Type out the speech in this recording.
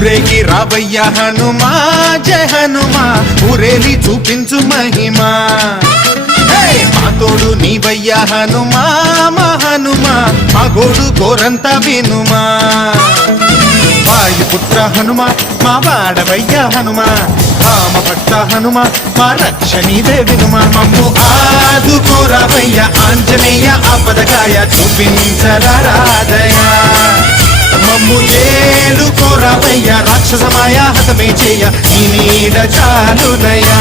ఊరేగి రావయ్య హనుమా జయ హనుమా ఊరేలి చూపించు మహిమా మా తోడు నీవయ్య హనుమా మా హనుమా మా గోడు గోరంత వినుమా వాయుపుత్ర హనుమా మా వాడవయ్య హనుమా రామభక్త హనుమా మా రక్షణీదే వినుమా మమ్ము ఆదుకోరావయ్య ఆంజనేయ ఆపదకాయ చూపించరాదయ మమ్ము ఏలుకోరావయ్య రాక్షసమాయ హతమే చేయ నీ నీడ చాలునయా